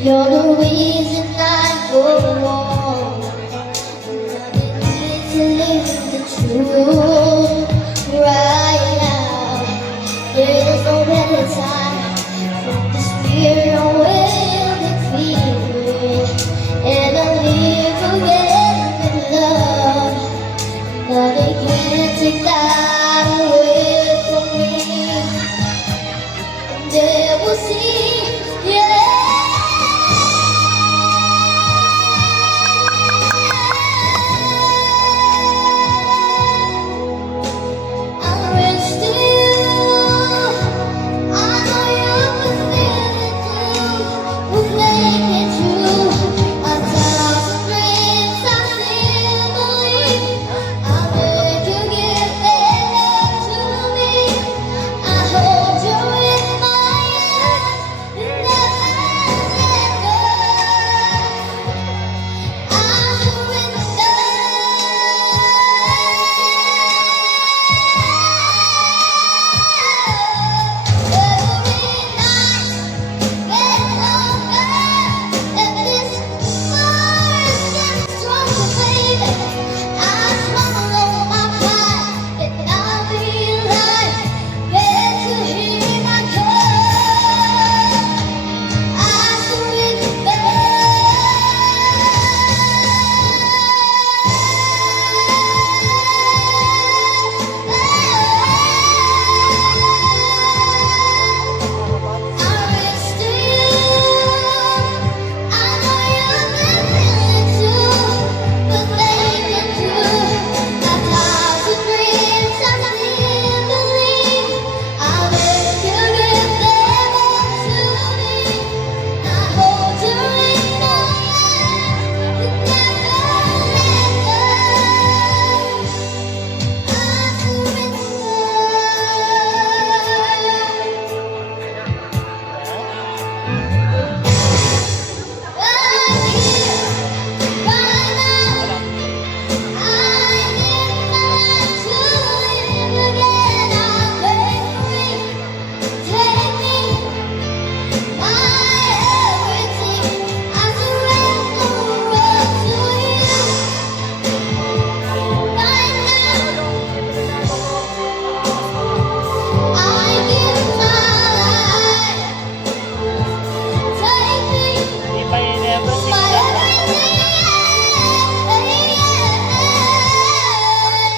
You're the reason I go on. Nothing needs to live the truth right now. There's no better time for the spirit will defeat and I live forever in love. Nothing can take that away from me. And they will see.